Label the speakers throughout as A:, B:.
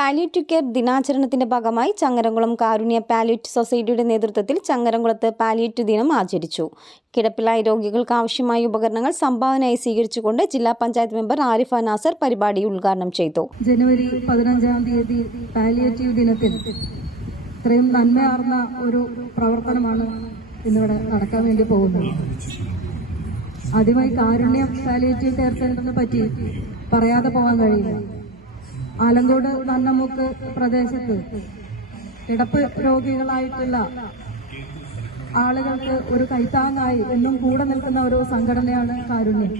A: Palliative care ദിനാചരണത്തിന്റെ ഭാഗമായി ചങ്ങരംകുളം കാരുണ്യ palliate സൊസൈറ്റിയുടെ നേതൃത്വത്തിൽ ചങ്ങരംകുളത്ത് പാലിയേറ്റ് ദിനം ആചരിച്ചു. കിടപ്പിലായ രോഗികൾക്ക് ആവശ്യമായ ഉപകരണങ്ങൾ സംഭാവനയായി സ്വീകരിച്ചുകൊണ്ട് ജില്ലാ പഞ്ചായത്ത് മെമ്പർ ആരിഫ നാസർ പരിപാടി ഉദ്ഘാടനം ചെയ്തു.
B: ജനുവരി പതിനഞ്ചാം തീയതി പാലിയേറ്റീവ് ദിനത്തിൽ ഇത്രയും നന്മയാർന്ന ഒരു പ്രവർത്തനമാണ് ഇന്നിവിടെ നടക്കാൻ വേണ്ടി പോകുന്നത്. ആദ്യമായി കാരുണ്യ പാലിയേറ്റീവ് കെയർ സെന്ററിനെ പറ്റി പറയാതെ പോകാൻ കഴിയില്ല. ആലങ്കോട് നന്നമുക്ക് പ്രദേശത്ത് കിടപ്പ് രോഗികളായിട്ടുള്ള ആളുകൾക്ക് ഒരു കൈത്താങ്ങായി എന്നും കൂടെ നിൽക്കുന്ന ഒരു സംഘടനയാണ് കാരുണ്യം.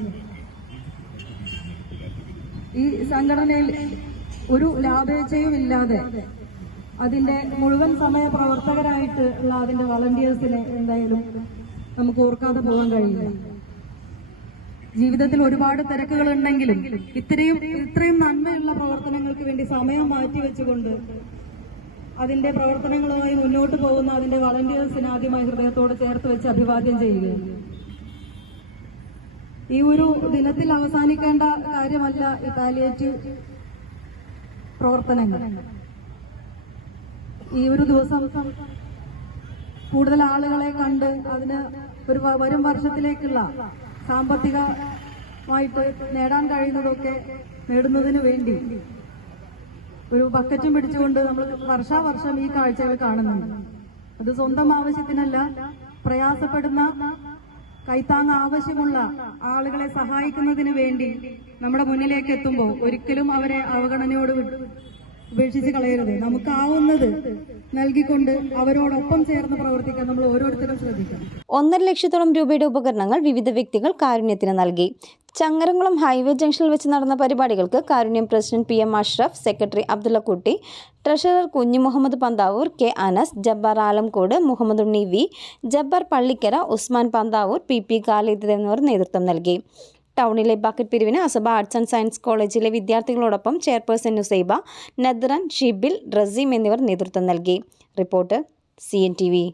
B: ഈ സംഘടനയിൽ ഒരു ലാഭേച്ഛയും ഇല്ലാതെ അതിന്റെ മുഴുവൻ സമയ പ്രവർത്തകരായിട്ട് ഉള്ള അതിന്റെ വളണ്ടിയേഴ്സിനെ എന്തായാലും നമുക്ക് ഓർക്കാതെ പോകാൻ കഴിയില്ല. ജീവിതത്തിൽ ഒരുപാട് തിരക്കുകൾ ഉണ്ടെങ്കിലും ഇത്രയും ഇത്രയും നന്മയുള്ള പ്രവർത്തനങ്ങൾക്ക് വേണ്ടി സമയം മാറ്റി വെച്ചുകൊണ്ട് അതിന്റെ പ്രവർത്തനങ്ങളുമായി മുന്നോട്ട് പോകുന്ന അതിന്റെ വളണ്ടിയേഴ്സിനെ ആദ്യമായി ഹൃദയത്തോട് ചേർത്ത് വെച്ച് അഭിവാദ്യം ചെയ്യുക ഈ ഒരു ദിനത്തിൽ അവസാനിക്കേണ്ട കാര്യമല്ല ഇറ്റാലിയേറ്റ് പ്രവർത്തനങ്ങൾ. ഈ ഒരു ദിവസം കൂടുതൽ ആളുകളെ കണ്ട് അതിന് ഒരു വരും വർഷത്തിലേക്കുള്ള സാമ്പത്തികമായിട്ട് നേടാൻ കഴിയുന്നതൊക്കെ നേടുന്നതിന് വേണ്ടി ഒരു ബക്കറ്റും പിടിച്ചുകൊണ്ട് നമ്മൾ വർഷാവർഷം ഈ കാഴ്ചകൾ കാണുന്നുണ്ട്. അത് സ്വന്തം ആവശ്യത്തിനല്ല പ്രയാസപ്പെടുന്ന കൈത്താങ് ആവശ്യമുള്ള ആളുകളെ സഹായിക്കുന്നതിന് വേണ്ടി നമ്മുടെ മുന്നിലേക്ക് എത്തുമ്പോൾ ഒരിക്കലും അവരെ അവഗണനയോട് വിട്ട് ഉപേക്ഷിച്ച് കളയരുത്. നമുക്കാവുന്നത് നൽകിക്കൊണ്ട് അവരോടൊപ്പം ചേർന്ന് പ്രവർത്തിക്കാൻ നമ്മൾ ഓരോരുത്തരും ശ്രദ്ധിക്കണം.
A: ഒന്നര ലക്ഷത്തോളം രൂപയുടെ ഉപകരണങ്ങൾ വിവിധ വ്യക്തികൾ കാരുണ്യത്തിന് നൽകി. ചങ്ങരംകുളം ഹൈവേ ജംഗ്ഷനിൽ വെച്ച് നടന്ന പരിപാടികൾക്ക് കാരുണ്യം president P M Ashraf secretary Abdullakutty treasurer Kunju Muhammad Panthavoor K Anas Jabbar Alamcode Muhammad Unni V Jabbar Pallikkara Usman Panthavoor P P Khalid എന്നിവർ നേതൃത്വം നൽകി. ടൗണിലെ ബക്കറ്റ് പിരിവിന് അസബ ആർട്സ് ആൻഡ് സയൻസ് കോളേജിലെ വിദ്യാർത്ഥികളോടൊപ്പം ചെയർപേഴ്സൺ നുസൈബ നദ്റൻ ഷിബിൽ റസീം എന്നിവർ നേതൃത്വം നൽകി. Report C N T V.